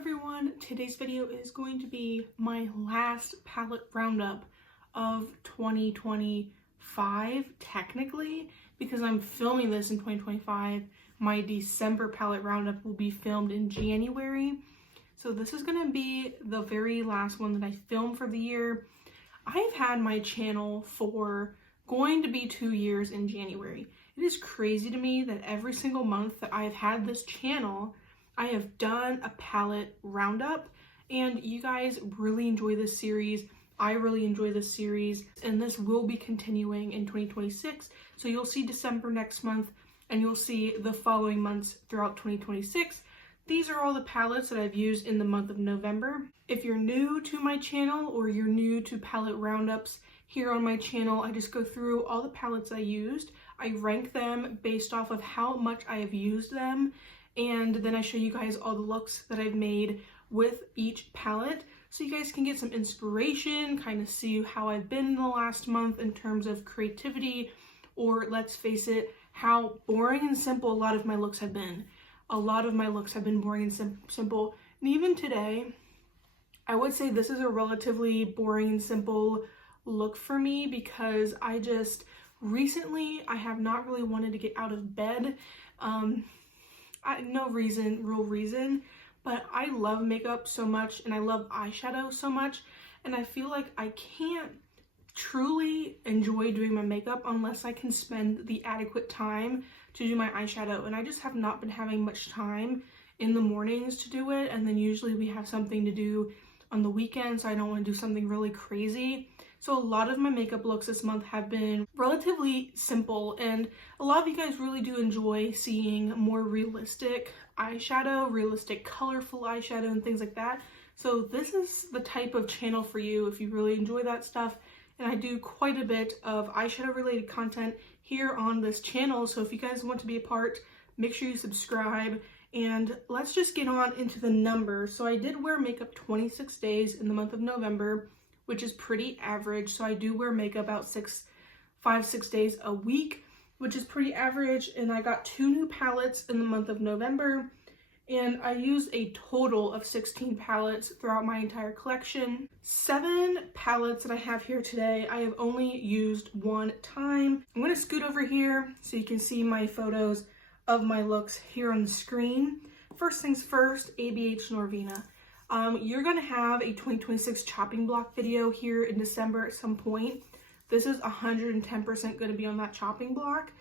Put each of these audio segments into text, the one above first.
everyone, today's video is going to be my last palette roundup of 2025, technically, because I'm filming this in 2025. My December palette roundup will be filmed in January, so this is going to be the very last one that I film for the year. I've had my channel for going to be 2 years in January. It is crazy to me that every single month that I've had this channel, I have done a palette roundup, and you guys really enjoy this series. I really enjoy this series, and this will be continuing in 2026. So you'll see December next month, and you'll see the following months throughout 2026. These are all the palettes that I've used in the month of November. If you're new to my channel or you're new to palette roundups here on my channel, I just go through all the palettes I used. I rank them based off of how much I have used them, and then I show you guys all the looks that I've made with each palette, so you guys can get some inspiration, kind of see how I've been in the last month in terms of creativity, or let's face it, how boring and simple a lot of my looks have been. A lot of my looks have been boring and simple, and even today, I would say this is a relatively boring and simple look for me because I just recently, I have not really wanted to get out of bed. No real reason, but I love makeup so much and I love eyeshadow so much, and I feel like I can't truly enjoy doing my makeup unless I can spend the adequate time to do my eyeshadow, and I just have not been having much time in the mornings to do it, and then usually we have something to do on the weekends, so I don't want to do something really crazy. So a lot of my makeup looks this month have been relatively simple, and a lot of you guys really do enjoy seeing more realistic eyeshadow, realistic colorful eyeshadow and things like that. So this is the type of channel for you if you really enjoy that stuff. And I do quite a bit of eyeshadow related content here on this channel. So if you guys want to be a part, make sure you subscribe, and let's just get on into the numbers. So I did wear makeup 26 days in the month of November, which is pretty average. So I do wear makeup about 5-6 days a week, which is pretty average. And I got 2 new palettes in the month of November, and I used a total of 16 palettes throughout my entire collection. 7 palettes that I have here today, I have only used 1 time. I'm gonna scoot over here so you can see my photos of my looks here on the screen. First things first, ABH Norvina. You're gonna have a 2026 chopping block video here in December at some point. This is 110% gonna be on that chopping block.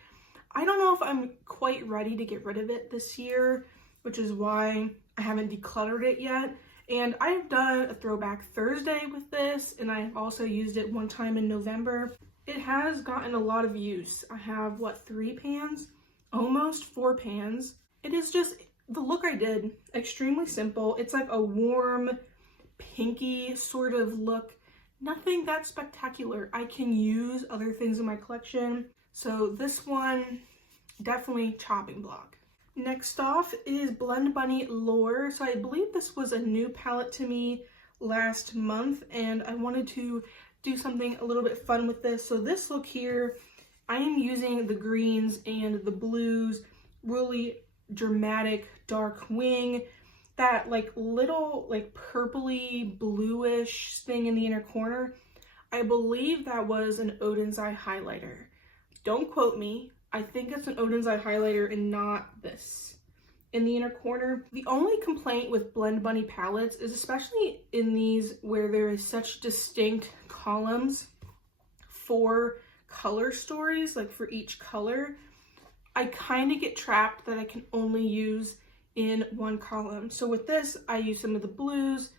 I don't know if I'm quite ready to get rid of it this year, which is why I haven't decluttered it yet. And I've done a throwback Thursday with this, and I've also used it one time in November. It has gotten a lot of use. I have, 3 pans? Almost 4 pans. It is just the look I did, extremely simple. It's like a warm, pinky sort of look. Nothing that spectacular. I can use other things in my collection. So this one, definitely chopping block. Next off is Blend Bunny Lore. So I believe this was a new palette to me last month, and I wanted to do something a little bit fun with this. So this look here, I am using the greens and the blues, really dramatic dark wing, that little purpley bluish thing in the inner corner. I believe that was an Odin's Eye highlighter. Don't quote me. I think it's an Odin's Eye highlighter and not this in the inner corner. The only complaint with Blend Bunny palettes is, especially in these where there is such distinct columns for color stories, like for each color, I kind of get trapped that I can only use in one column. So with this, I use some of the blues.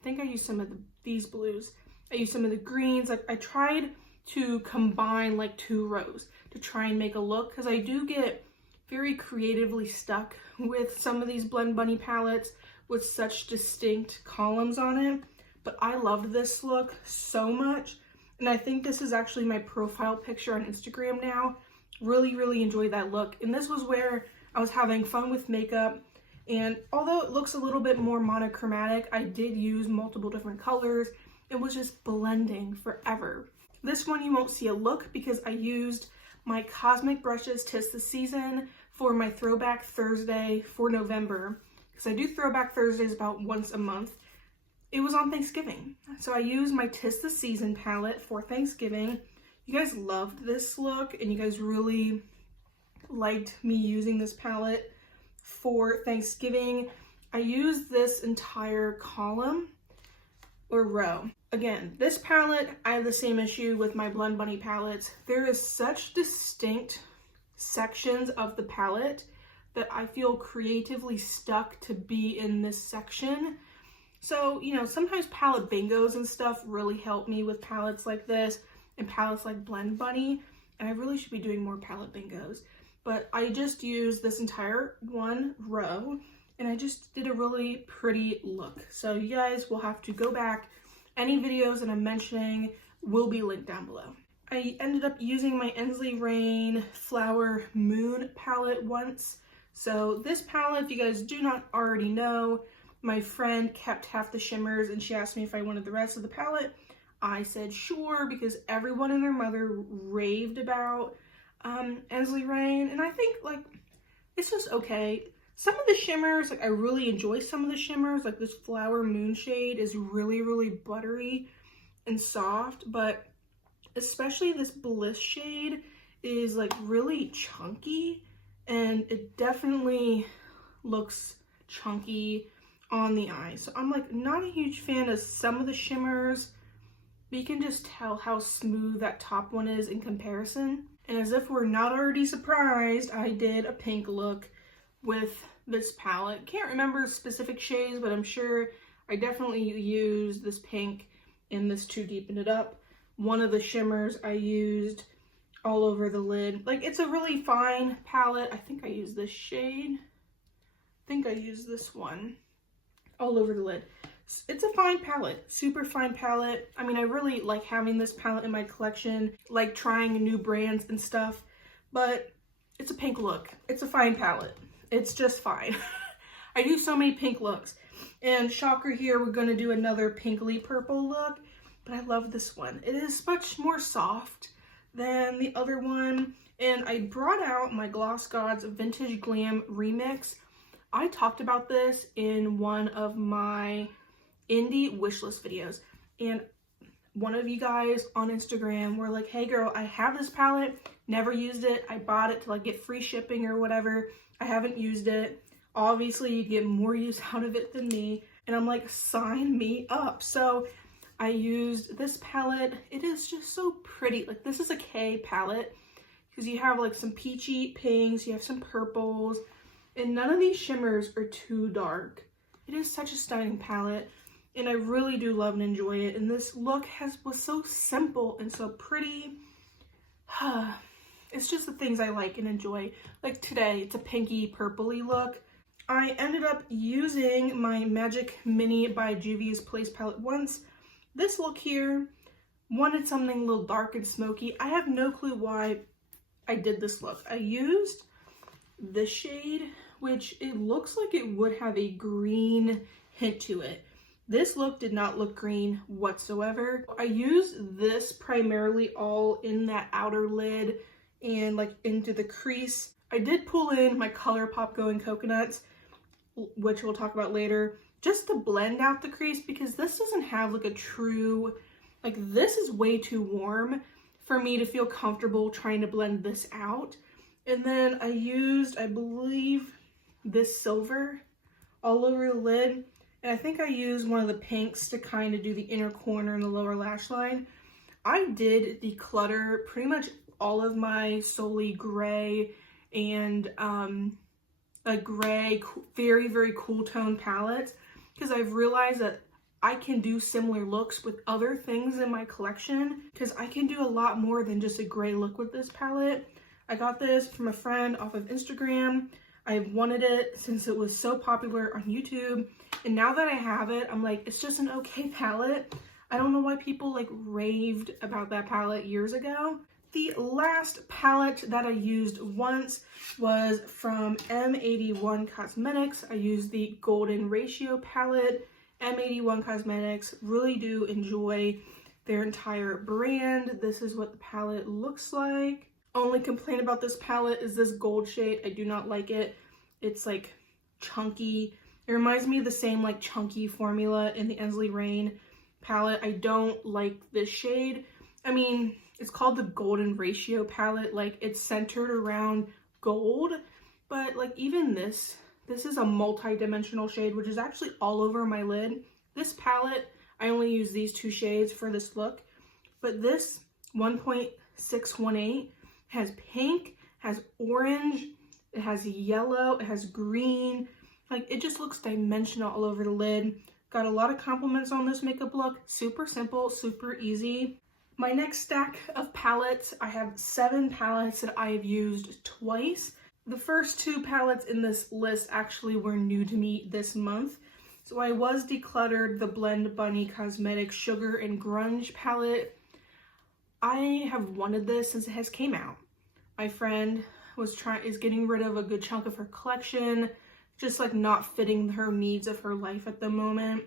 I think I use some of these blues. I use some of the greens. I tried to combine 2 rows to try and make a look, because I do get very creatively stuck with some of these Blend Bunny palettes with such distinct columns on it. But I loved this look so much, and I think this is actually my profile picture on Instagram now. Really enjoyed that look, and this was where I was having fun with makeup. And although it looks a little bit more monochromatic, I did use multiple different colors. It was just blending forever. This one you won't see a look because I used my Cosmic Brushes 'Tis the Season for my throwback Thursday for November. because I do Throwback Thursdays about once a month. It was on Thanksgiving. So I used my 'Tis the Season palette for Thanksgiving. You guys loved this look, and you guys really liked me using this palette for Thanksgiving. I used this entire column or row. Again, this palette, I have the same issue with my Blend Bunny palettes. There is such distinct sections of the palette that I feel creatively stuck to be in this section. So, you know, sometimes palette bingos and stuff really help me with palettes like this and palettes like Blend Bunny, and I really should be doing more palette bingos. But I just used this entire one row, and I just did a really pretty look. So you guys will have to go back. Any videos that I'm mentioning will be linked down below. I ended up using my Ensley Rain Flower Moon palette once. So this palette, if you guys do not already know, my friend kept half the shimmers and she asked me if I wanted the rest of the palette. I said sure, because everyone and their mother raved about Ensley Rain, and I think like it's just okay. Some of the shimmers, like I really enjoy some of the shimmers, like this Flower Moon shade is really, really buttery and soft, but especially this Bliss shade is like really chunky, and it definitely looks chunky on the eye. So I'm like not a huge fan of some of the shimmers, but you can just tell how smooth that top one is in comparison. And as if we're not already surprised, I did a pink look with this palette. Can't remember specific shades, but I'm sure I definitely used this pink in this to deepen it up. One of the shimmers I used all over the lid. Like, it's a really fine palette. I think I used this shade. I think I used this one all over the lid. It's a fine palette, super fine palette. I mean, I really like having this palette in my collection, like trying new brands and stuff, but it's a pink look. It's a fine palette. It's just fine. I do so many pink looks. And shocker here, we're gonna do another pinkly purple look, but I love this one. It is much more soft than the other one. And I brought out my Gloss Gods Vintage Glam Remix. I talked about this in one of my indie wishlist videos, and one of you guys on Instagram were like, hey girl, I have this palette, never used it, I bought it to like get free shipping or whatever, I haven't used it, obviously you get more use out of it than me. And I'm like, sign me up. So I used this palette. It is just so pretty. Like, this is a K palette because you have like some peachy pinks, you have some purples, and none of these shimmers are too dark. It is such a stunning palette, and I really do love and enjoy it. And this look was so simple and so pretty. It's just the things I like and enjoy. Like today, it's a pinky purpley look. I ended up using my Magic Mini by Juvia's Place palette once. This look here, wanted something a little dark and smoky. I have no clue why I did this look. I used this shade, which it looks like it would have a green hint to it. This look did not look green whatsoever. I used this primarily all in that outer lid and like into the crease. I did pull in my ColourPop Going Coconuts, which we'll talk about later, just to blend out the crease, because this doesn't have like a true, like this is way too warm for me to feel comfortable trying to blend this out. And then I used, I believe, this silver all over the lid. And I think I used one of the pinks to kind of do the inner corner and the lower lash line. I did declutter pretty much all of my solely gray and a gray, very, very cool tone palettes, because I've realized that I can do similar looks with other things in my collection, because I can do a lot more than just a gray look with this palette. I got this from a friend off of Instagram. I've wanted it since it was so popular on YouTube, and now that I have it, I'm like, it's just an okay palette. I don't know why people like raved about that palette years ago. The last palette that I used once was from M81 Cosmetics. I used the Golden Ratio palette. M81 Cosmetics, really do enjoy their entire brand. This is what the palette looks like. Only complaint about this palette is this gold shade. I do not like it. It's like chunky. It It reminds me of the same like chunky formula in the Ensley Rain palette. I don't like this shade. I mean, it's called the Golden Ratio palette. Like, it's centered around gold, but like even this is a multi-dimensional shade, which is actually all over my lid. This palette, I only use these two shades for this look, but this 1.618 has pink, has orange, it has yellow, it has green. Like, it just looks dimensional all over the lid. Got a lot of compliments on this makeup look. Super simple, super easy. My next stack of palettes, I have 7 palettes that I have used twice. The first 2 palettes in this list actually were new to me this month. So I was decluttered the Blend Bunny Cosmetics Sugar and Grunge palette. I have wanted this since it has came out. My friend is getting rid of a good chunk of her collection, just like not fitting her needs of her life at the moment.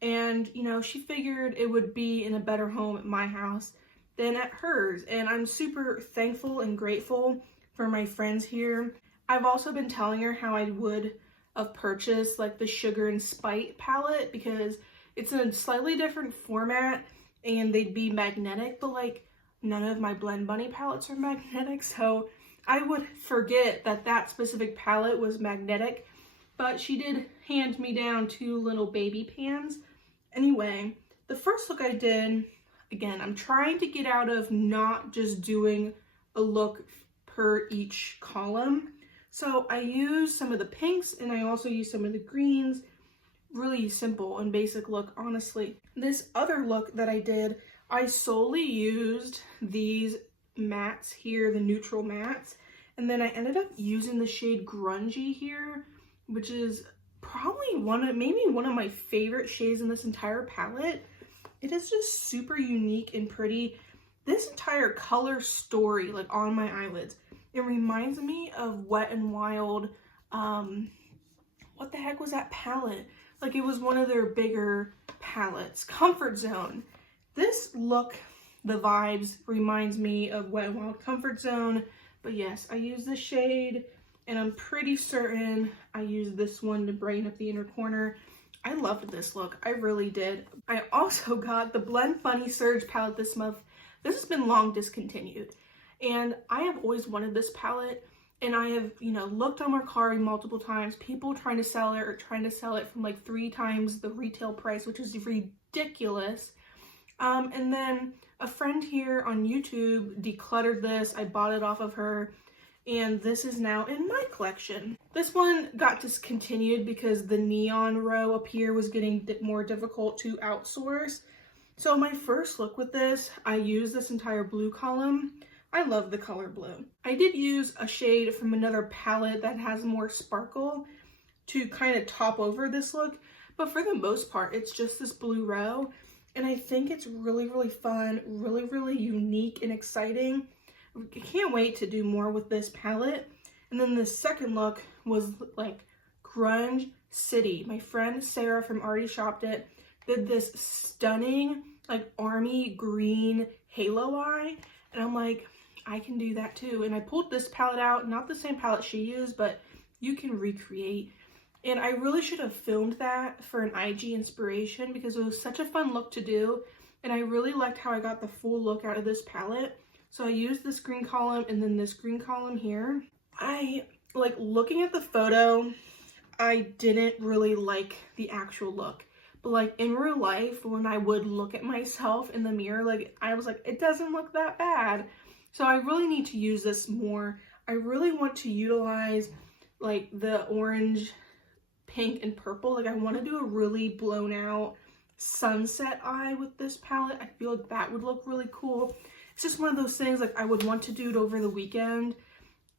And, you know, she figured it would be in a better home at my house than at hers. And I'm super thankful and grateful for my friends here. I've also been telling her how I would have purchased like the Sugar and Spite palette because it's in a slightly different format and they'd be magnetic, but like none of my Blend Bunny palettes are magnetic. So I would forget that that specific palette was magnetic, but she did hand me down 2 little baby pans. Anyway, the first look I did, again, I'm trying to get out of not just doing a look per each column. So I used some of the pinks and I also used some of the greens. Really simple and basic look, honestly. This other look that I did, I solely used these mattes here, the neutral mattes. And then I ended up using the shade Grungy here, which is probably maybe one of my favorite shades in this entire palette. It is just super unique and pretty. This entire color story, like on my eyelids, it reminds me of Wet n Wild. What the heck was that palette? Like, it was one of their bigger palettes, Comfort Zone. This look, the vibes, reminds me of Wet n Wild Comfort Zone. But yes, I use this shade, and I'm pretty certain I used this one to brighten up the inner corner. I loved this look. I really did. I also got the Blend Bunny Surge palette this month. This has been long discontinued, and I have always wanted this palette, and I have, you know, looked on Mercari multiple times, people trying to sell it or trying to sell it from like 3 times the retail price, which is ridiculous. And then a friend here on YouTube decluttered this. I bought it off of her, and this is now in my collection. This one got discontinued because the neon row up here was getting more difficult to outsource. So my first look with this, I used this entire blue column. I love the color blue. I did use a shade from another palette that has more sparkle to kind of top over this look, but for the most part, it's just this blue row. And I think it's really, really fun, really, really unique and exciting. I can't wait to do more with this palette. And then the second look was like Grunge City. My friend Sarah from Already Shopped It did this stunning like army green halo eye. And I'm like, I can do that too. And I pulled this palette out, not the same palette she used, but you can recreate. And I really should have filmed that for an IG inspiration because it was such a fun look to do. And I really liked how I got the full look out of this palette. So I used this green column and then this green column here. I like looking at the photo, I didn't really like the actual look. But like in real life, when I would look at myself in the mirror, like I was like, it doesn't look that bad. So I really need to use this more. I really want to utilize like the orange, pink, and purple. Like I want to do a really blown out sunset eye with this palette. I feel like that would look really cool. It's just one of those things like I would want to do it over the weekend,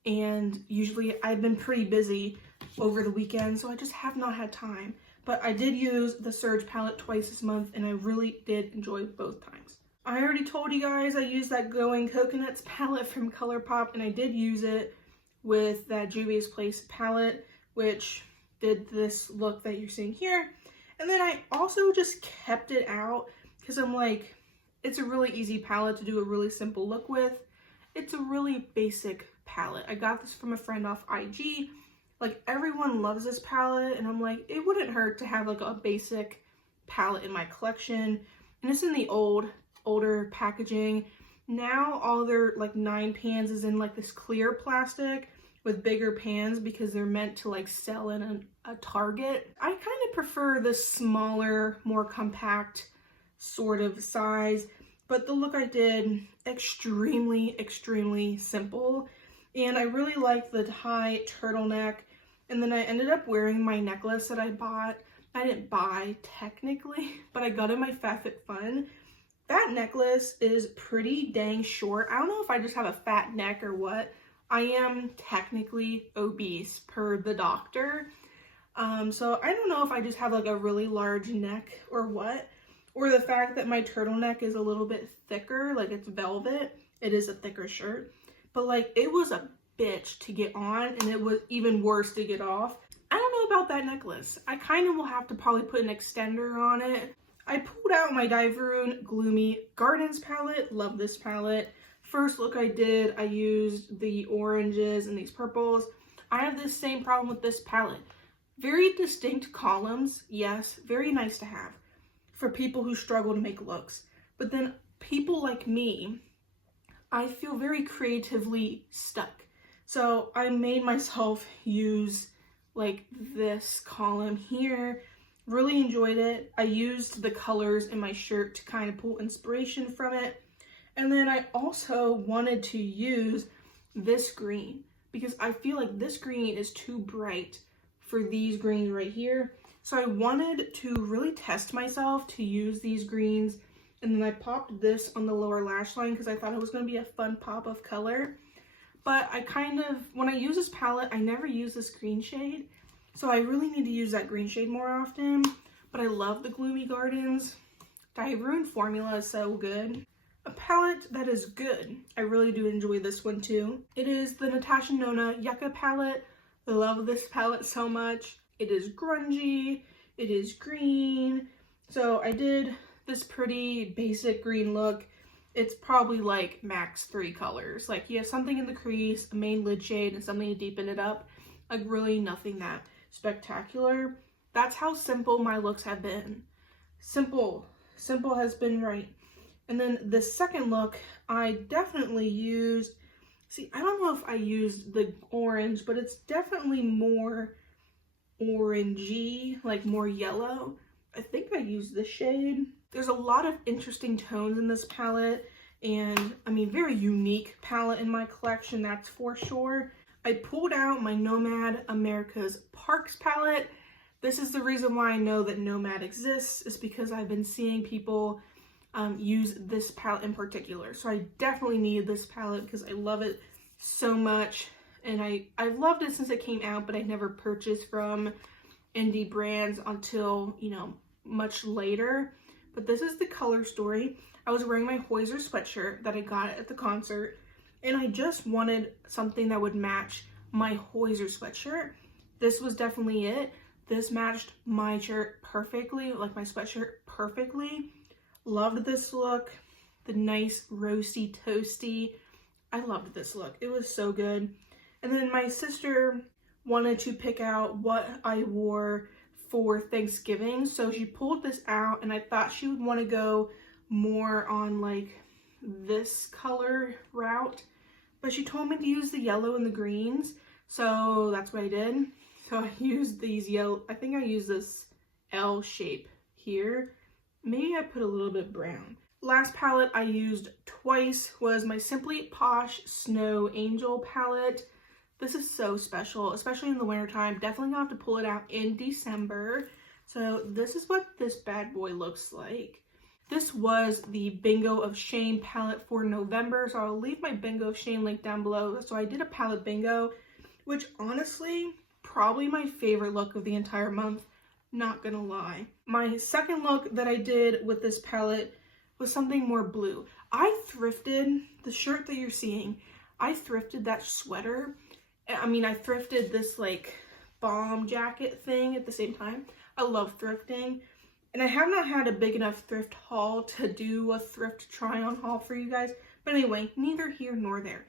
and usually I've been pretty busy over the weekend, so I just have not had time. But I did use the Surge palette twice this month, and I really did enjoy both times. I already told you guys I used that Glowing Coconuts palette from ColourPop, and I did use it with that Juvia's Place palette, which did this look that you're seeing here. And then I also just kept it out because I'm like, it's a really easy palette to do a really simple look with. It's a really basic palette. I got this from a friend off IG. Like everyone loves this palette, and I'm like, it wouldn't hurt to have like a basic palette in my collection. And it's in the older packaging. Now all their like 9 pans is in like this clear plastic with bigger pans because they're meant to like sell in a Target. I kind of prefer this smaller, more compact sort of size, but the look I did, extremely simple. And I really liked the high turtleneck. And then I ended up wearing my necklace that I bought. I didn't buy technically, but I got in my FabFitFun. That necklace is pretty dang short. I don't know if I just have a fat neck or what. I am technically obese per the doctor. So I don't know if I just have like a really large neck or what. Or the fact that my turtleneck is a little bit thicker, like it's velvet. It is a thicker shirt. But like it was a bitch to get on, and it was even worse to get off. I don't know about that necklace. I kind of will have to probably put an extender on it. I pulled out my Diveroon Gloomy Gardens palette. Love this palette. First look I did, I used the oranges and these purples. I have this same problem with this palette. Very distinct columns, yes, very nice to have for people who struggle to make looks. But then people like me, I feel very creatively stuck. So I made myself use like this column here. Really enjoyed it. I used the colors in my shirt to kind of pull inspiration from it. And then I also wanted to use this green because I feel like this green is too bright for these greens right here. So I wanted to really test myself to use these greens. And then I popped this on the lower lash line because I thought it was going to be a fun pop of color. But I kind of, when I use this palette, I never use this green shade. So I really need to use that green shade more often. But I love the Gloomy Gardens. Diveroon formula is so good. A palette that is good. I really do enjoy this one too. It is the Natasha Nona Yucca palette. I love this palette so much. It is grungy. It is green. So I did this pretty basic green look. It's probably like max 3 colors. Like you have something in the crease, a main lid shade, and something to deepen it up. Like really nothing that spectacular. That's how simple my looks have been. Simple has been right. And then the second look, I definitely used, see, I don't know if I used the orange, but it's definitely more orangey, like more yellow. I think I used this shade. There's a lot of interesting tones in this palette, and I mean, very unique palette in my collection, that's for sure. I pulled out my Nomad America's Parks palette. This is the reason why I know that Nomad exists, is because I've been seeing people use this palette in particular. So I definitely needed this palette because I love it so much. And I've loved it since it came out, but I never purchased from indie brands until, you know, much later. But this is the color story. I was wearing my Hoyser sweatshirt that I got at the concert, and I just wanted something that would match my Hoyser sweatshirt. This was definitely it. This matched my shirt perfectly, like my sweatshirt perfectly. Loved this look. The nice roasty toasty. I loved this look. It was so good. And then my sister wanted to pick out what I wore for Thanksgiving, so she pulled this out, and I thought she would want to go more on like this color route, but she told me to use the yellow and the greens, so that's what I did. So I used these yellow, I think I used this L shape here. Maybe I put a little bit brown. Last palette I used twice was my Simply Posh Snow Angel palette. This is so special, especially in the wintertime. Definitely gonna have to pull it out in December. So this is what this bad boy looks like. This was the Bingo of Shame palette for November, so I'll leave my Bingo of Shame link down below. So I did a palette bingo, which honestly, probably my favorite look of the entire month, not gonna lie. My second look that I did with this palette was something more blue. I thrifted the shirt that you're seeing. I thrifted that sweater. I mean, I thrifted this like bomb jacket thing at the same time. I love thrifting, and I have not had a big enough thrift haul to do a thrift try on haul for you guys. But anyway, neither here nor there.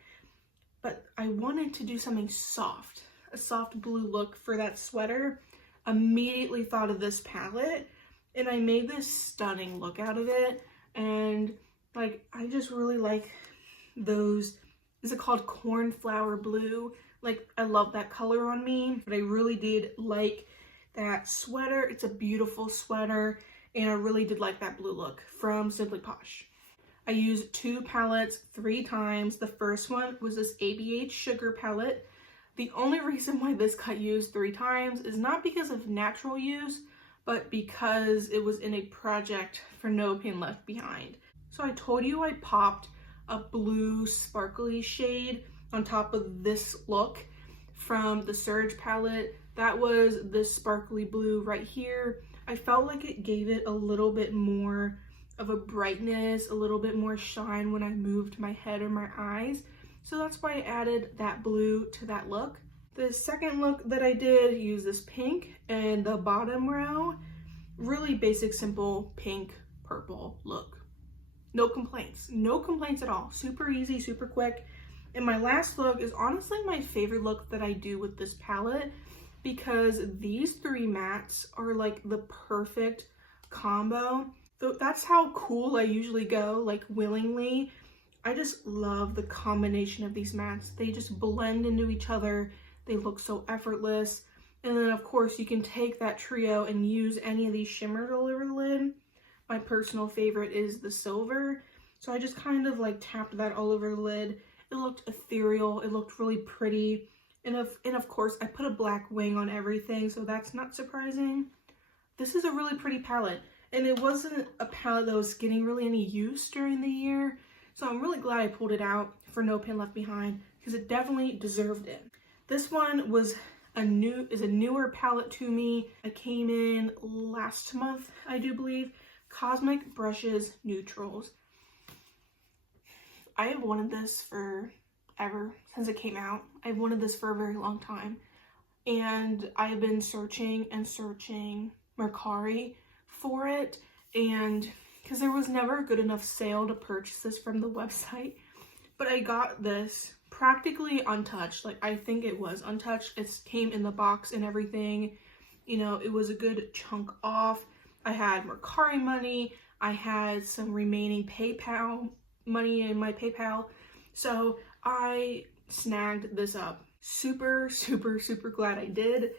But I wanted to do something soft, a soft blue look for that sweater, immediately thought of this palette, and I made this stunning look out of it. And like, I just really like those, is it called cornflower blue? Like, I love that color on me, but I really did like that sweater. It's a beautiful sweater, and I really did like that blue look from Simply Posh. I used 2 palettes 3 times. The first one was this ABH Sugar palette. The only reason why this got used 3 times is not because of natural use, but because it was in a project for No Pain Left Behind. So I told you I popped a blue sparkly shade on top of this look from the Surge palette. That was this sparkly blue right here. I felt like it gave it a little bit more of a brightness, a little bit more shine when I moved my head or my eyes. So that's why I added that blue to that look. The second look that I did, use this pink and the bottom row. Really basic, simple pink, purple look. No complaints. No complaints at all. Super easy, super quick. And my last look is honestly my favorite look that I do with this palette, because these 3 mattes are like the perfect combo. So that's how cool I usually go, like willingly. I just love the combination of these mattes. They just blend into each other. They look so effortless. And then of course you can take that trio and use any of these shimmers all over the lid. My personal favorite is the silver. So I just kind of like tapped that all over the lid. It looked ethereal. It looked really pretty. And of course I put a black wing on everything, so that's not surprising. This is a really pretty palette. And it wasn't a palette that was getting really any use during the year. So I'm really glad I pulled it out for No Pain Left Behind, because it definitely deserved it. This one was a newer palette to me. It came in last month, I do believe. Cosmic Brushes Neutrals. I have wanted this forever, since it came out. I've wanted this for a very long time. And I've been searching and searching Mercari for it, and because there was never a good enough sale to purchase this from the website. But I got this practically untouched. Like, I think it was untouched. It came in the box and everything. You know, it was a good chunk off. I had Mercari money. I had some remaining PayPal money in my PayPal. So I snagged this up. Super, super, super glad I did.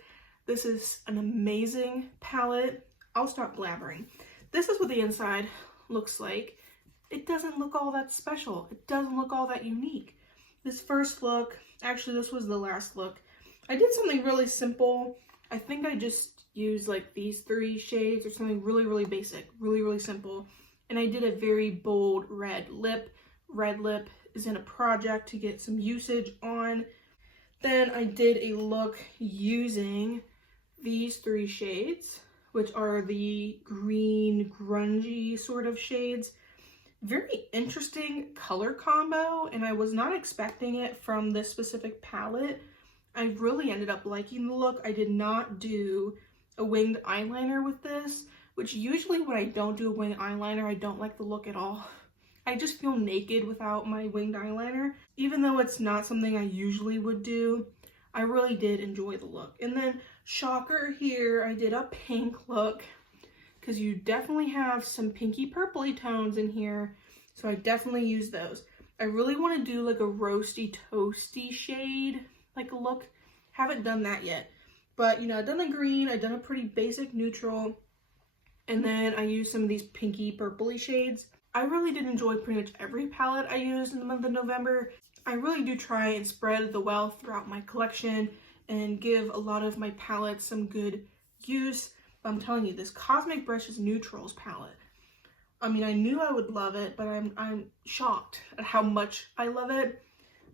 This is an amazing palette. I'll stop blabbering. This is what the inside looks like. It doesn't look all that special. It doesn't look all that unique. This first look, actually this was the last look. I did something really simple. I think I just used like these 3 shades or something really, really basic, really, really simple. And I did a very bold red lip. Red lip is in a project to get some usage on. Then I did a look using these 3 shades, which are the green grungy sort of shades. Very interesting color combo, and I was not expecting it from this specific palette. I really ended up liking the look. I did not do a winged eyeliner with this, which usually when I don't do a winged eyeliner, I don't like the look at all. I just feel naked without my winged eyeliner. Even though it's not something I usually would do, I really did enjoy the look. And then, shocker here, I did a pink look, because you definitely have some pinky purpley tones in here, so I definitely use those. I really want to do like a roasty toasty shade, like a look. Haven't done that yet, but you know, I've done the green, I've done a pretty basic neutral, and then I used some of these pinky purpley shades. I really did enjoy pretty much every palette I used in the month of November. I really do try and spread the wealth throughout my collection and give a lot of my palettes some good use. But I'm telling you, this Cosmic Brushes Neutrals palette, I mean, I knew I would love it, but I'm shocked at how much I love it.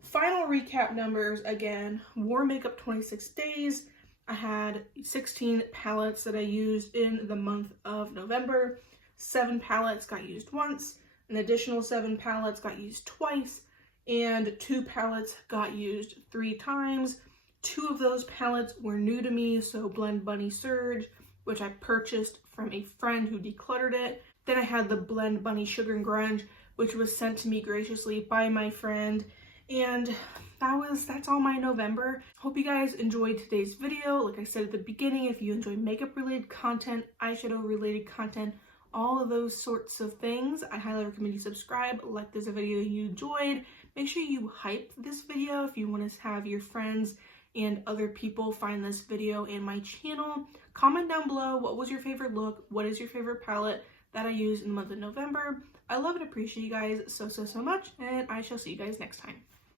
Final recap numbers again. Wore makeup 26 days. I had 16 palettes that I used in the month of November. 7 palettes got used once. An additional 7 palettes got used twice. And 2 palettes got used 3 times. 2 of those palettes were new to me, so Blend Bunny Surge, which I purchased from a friend who decluttered it. Then I had the Blend Bunny Sugar and Grunge, which was sent to me graciously by my friend. And that's all my November. Hope you guys enjoyed today's video. Like I said at the beginning, if you enjoy makeup related content, eyeshadow related content, all of those sorts of things, I highly recommend you subscribe, like this video you enjoyed. Make sure you hype this video if you want to have your friends and other people find this video and my channel. Comment down below, what was your favorite look? What is your favorite palette that I used in the month of November? I love and appreciate you guys so much, and I shall see you guys next time.